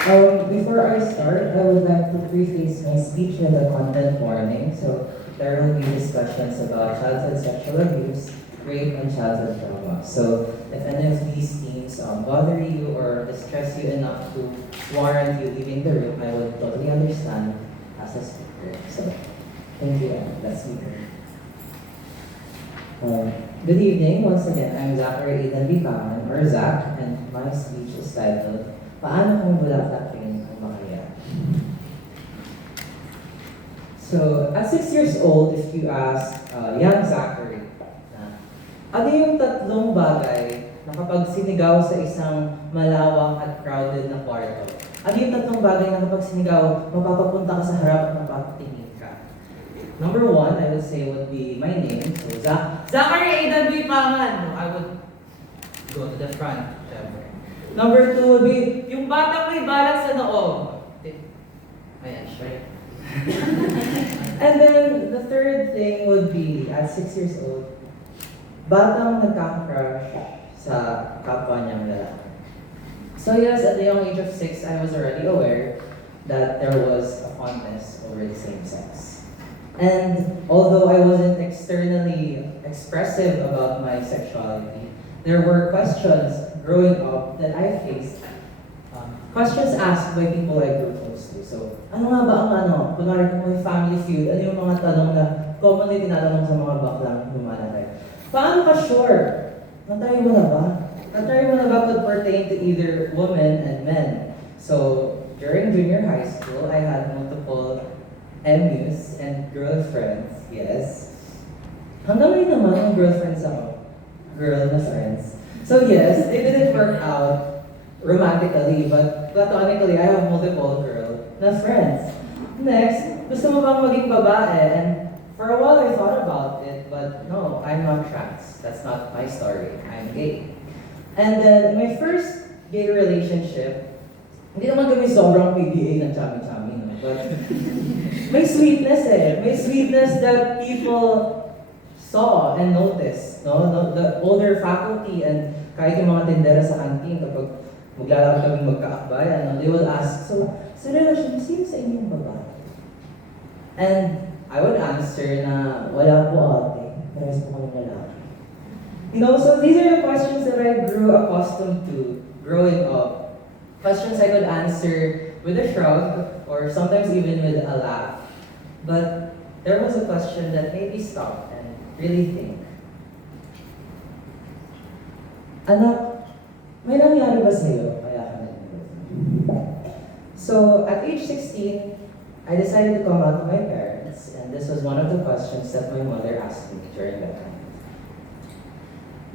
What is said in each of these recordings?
Before I start, I would like to preface my speech with a content warning. So there will be discussions about childhood sexual abuse, rape, and childhood trauma. So if any of these themes bother you or distress you enough to warrant you leaving the room, I would totally understand as a speaker. So thank you, and let's begin. Good evening. Once again, I'm Zachary Aidan Bicaman, or Zach, and my speech is titled, Paano kung bulaklak rin ang makaya? So, at 6 years old, if you ask young Zachary, ano yung tatlong bagay na kapag sinigaw sa isang malawak at crowded na kwarto? Ano yung tatlong bagay na kapag sinigaw, mapapapunta ka sa harap at mapapatingin ka? Number one, I would say would be my name. So, Zachary Aidan Bicaman. I would go to the front, syempre. Number two would be, yung batang may balat sa noo. Ayan, sure. And then, the third thing would be, at 6 years old, batang nagkaka-crush sa kapwa niyang lalaki. So yes, at the young age of 6, I was already aware that there was a fondness over the same sex. And although I wasn't externally expressive about my sexuality, there were questions growing up that I faced. Questions asked by people I grew close to. So, ano nga ba ang kunwari kung may family feud, ano yung mga tanong na commonly tinatanong sa mga baklang lumalaki? Paano ka sure? Natry mo na ba? Natry mo na ba could pertain to either women and men? So, during junior high school, I had multiple MUs and girlfriends, yes. Hanggang ngayon naman, yung girlfriends ako. Girl na friends. So yes, it didn't work out romantically, but platonically, I have multiple girl na friends. Next, gusto mo bang maging babae? And for a while, I thought about it, but no, I'm not trans. That's not my story. I'm gay. And then, my first gay relationship, hindi naman kami sobrang PDA ng chami-chami, no? But may sweetness eh. May sweetness that people saw and noticed, no? The older faculty and kahit yung mga tindera sa canteen kapag maglalaro kami magkaakbayan, no? They will ask, so, sa relasyon, sino sa inyong babae? And I would answer na, wala po ate, parehas po kami lalaki. You know, so these are the questions that I grew accustomed to growing up. Questions I could answer with a shrug, or sometimes even with a laugh. But there was a question that made me stop and really think. Anak, may nangyari ba sa'yo? Kaya ka nag-grow? So, at age 16, I decided to come out to my parents, and this was one of the questions that my mother asked me during that time.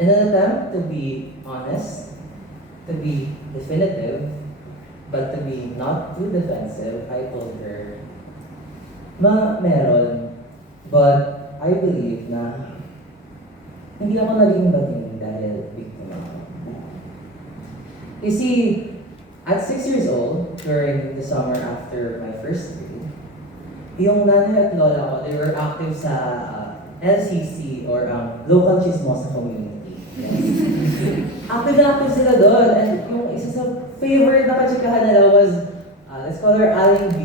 In an attempt to be honest, to be definitive, but to be not too defensive, I told her, Ma, meron, but I believe na hindi ako naging bating dahil biktima ako. You see, at 6 years old, during the summer after my first grade, yung nanay at lola ko, they were active sa LCC or Local Chismosa Community. Yes. Active na active sila doon. And yung isa sa favorite na kachikahan nila was, let's call her Aling B.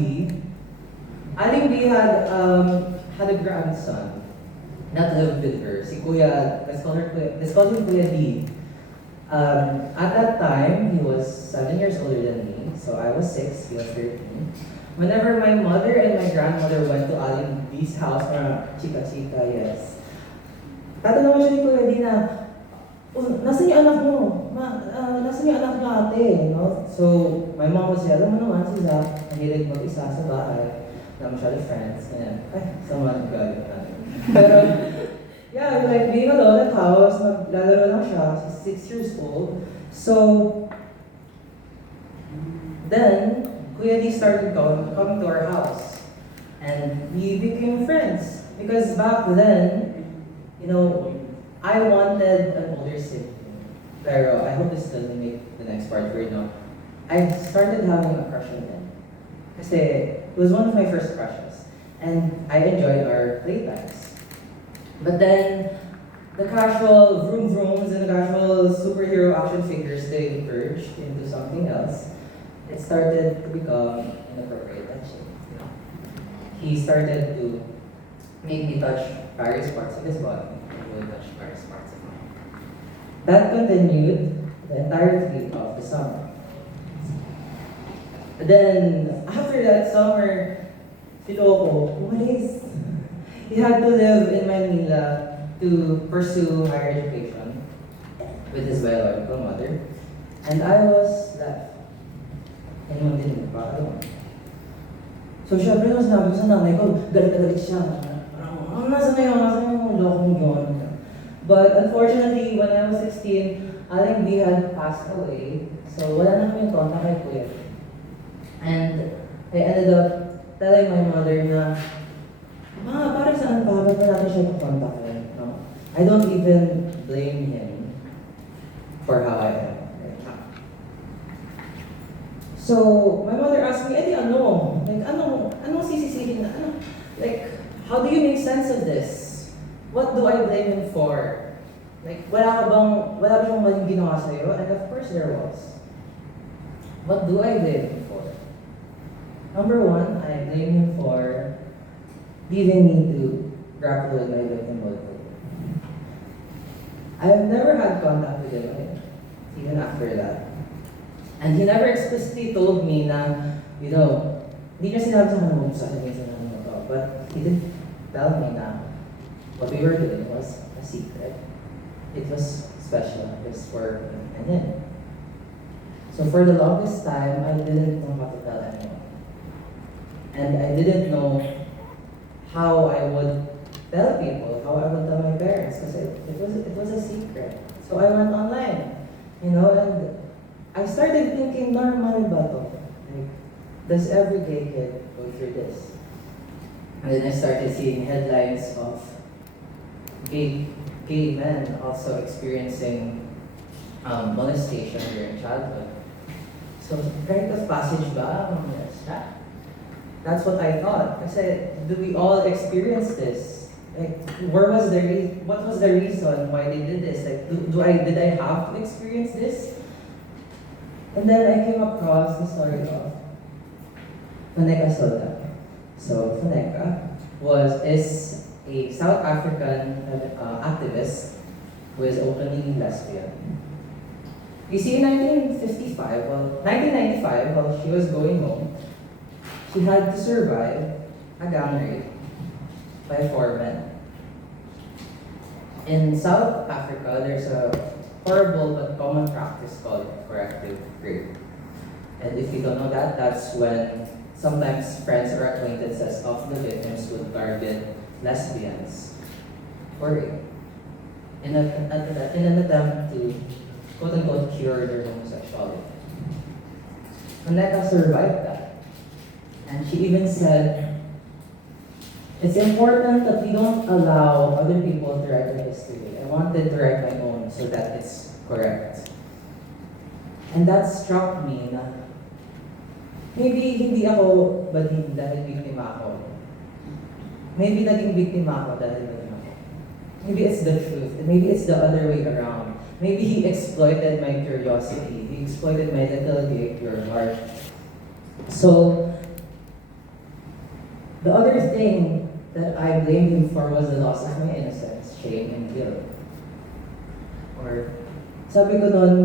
Aling B had a grandson that lived with her. Si Kuya, let's call him Kuya D. At that time, he was 7 years older than me, so I was 6, he was 13. Whenever my mother and my grandmother went to Aling B's house, para chika-chika, yes. Tatanungin siya ni Kuya D na, nasan yung anak mo? Nasan yung anak niya ate? No? So, my mom would say, alam mo naman si Zach, nahilig mag-isa sa bahay, na masyado friends, ganyan. Ay, sama nag-galit natin. Pero, yeah, like being alone at house, naglalaro lang siya, she's 6 years old. So, then, Kuya D started coming to our house. And we became friends. Because back then, you know, I wanted an older sibling. Pero I hope this doesn't make the next part weird, no? I started having a crush on him. Kasi it was one of my first crushes. And I enjoyed our playtimes. But then, the casual vroom vrooms and the casual superhero action figures, they merged into something else. it started to become inappropriate touching. He started to make me touch various parts of his body, and he would touch various parts of mine. That continued the entirety of the summer. Then, after that summer, si Loco, umalis. He had to live in Manila to pursue higher education with his biological mother. And I was left. Anyone didn't follow. So syempre, nung sinabi ko sa nanay ko, galit na galit siya. Parang, nasa yung lokong yun. But unfortunately, when I was 16, Aling B had passed away. So wala na kami contact kay Kuya. And I ended up telling my mother na, para saan pa? Ba't natin siya contact? No? I don't even blame him for how I am right now. So, my mother asked me, ano? Like, anong sisisihin na? Like, how do you make sense of this? What do I blame him for? Like, wala ba siyang maling ginawa sa'yo? And of course there was. What do I blame him for? Number one, I blame him for leaving me to grapple with my victimhood. I've never had contact with him, even after that. And he never explicitly told me na, hindi niya sinabi sa akin sa akin to, but he did tell me na what we were doing was a secret. It was special, just for me and him. So for the longest time, I didn't know how to tell anyone. And I didn't know how I would tell people, how I would tell my parents, because it was a secret. So I went online, and I started thinking, normal ba to? Like, does every gay kid go through this? And then I started seeing headlines of gay men also experiencing molestation during childhood. So, rite of passage ba? That's what I thought. I said, do we all experience this? Like, what was the reason why they did this? Like, did I have to experience this? And then I came across the story of Funeka Soda. So Funeka is a South African activist who is openly lesbian. You see, in 1995, while she was going home, she had to survive a gang rape by 4 men. In South Africa, there's a horrible but common practice called corrective rape. And if you don't know that, that's when sometimes friends or acquaintances of the victims would target lesbians for rape in an attempt to quote-unquote cure their homosexuality. Funeka survived that. And she even said, it's important that we don't allow other people to write our history. I wanted to write my own so that it's correct. And that struck me na maybe hindi ako bading dahil biktima ako. Maybe naging biktima ako dahil bading ako. Maybe it's the truth. Maybe it's the other way around. Maybe he exploited my curiosity. He exploited my little gay pure heart. So, the other thing that I blamed him for was the loss of my innocence, shame, and guilt. Or, sabi ko nun,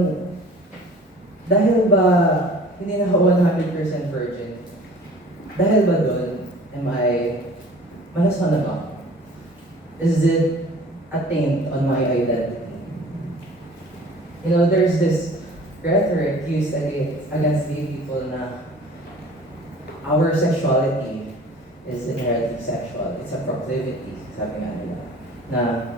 dahil ba hindi na ako 100% virgin? Dahil ba dun, am I malasman na ba? Is it a taint on my identity? There's this rhetoric used against gay people na our sexuality is inherently sexual. It's a proclivity, sabi nga nila. Na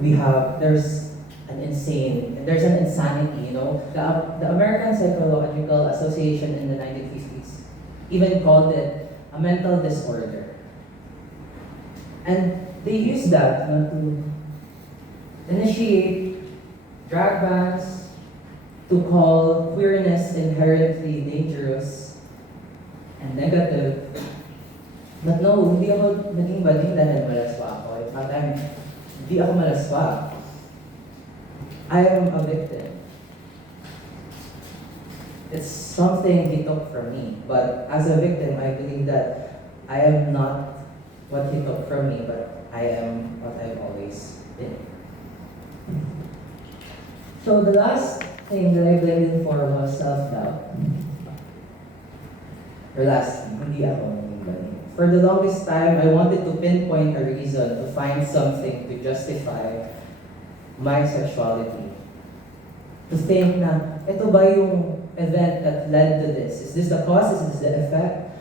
there's an insanity. The American Psychological Association in the 1950s even called it a mental disorder. And they used that to initiate drag bans, to call queerness inherently dangerous and negative. But no, hindi ako naging bading dahil malaswa ako. In fact, hindi ako malaswa. I am a victim. It's something he took from me. But as a victim, I believe that I am not what he took from me, but I am what I've always been. So the last thing that I blamed him for was self-doubt. Or last, hindi ako naging bali. For the longest time, I wanted to pinpoint a reason, to find something to justify my sexuality. To think na, ito ba yung event that led to this? Is this the cause? Is this the effect?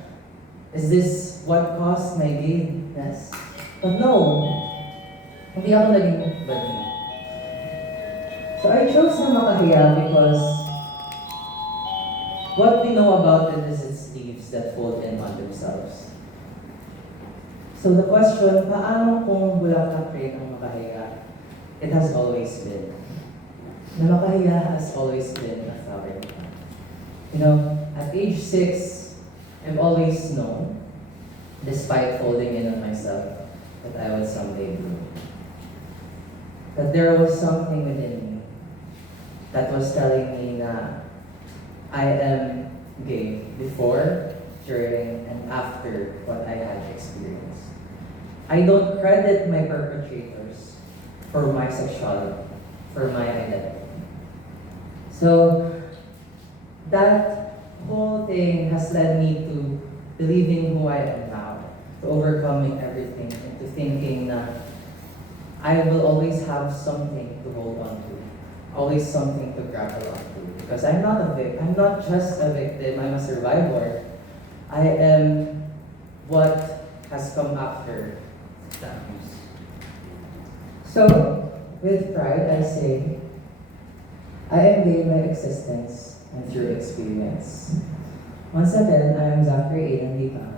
Is this what caused my gayness? But no, hindi ako naging bali. So I chose na makahiya because what we know about it is its leaves that fold in on themselves. So the question, paano kung bulaklak rin ang makahiya? It has always been. Na makahiya has always been a flower. You know, at age 6, I've always known, despite folding in on myself, that I would someday bloom. That there was something within me that was telling me that I am gay before, during, and after what I had experienced. I don't credit my perpetrators for my sexuality, for my identity. So, that whole thing has led me to believing who I am now, to overcoming everything, and to thinking that I will always have something to hold on to, always something to grapple onto. Because I'm not a victim, I'm not just a victim, I'm a survivor. I am what has come after the abuse. So, with pride, I say, I am gay by existence and through experience. Once again, I am Zachary Aidan Lipa.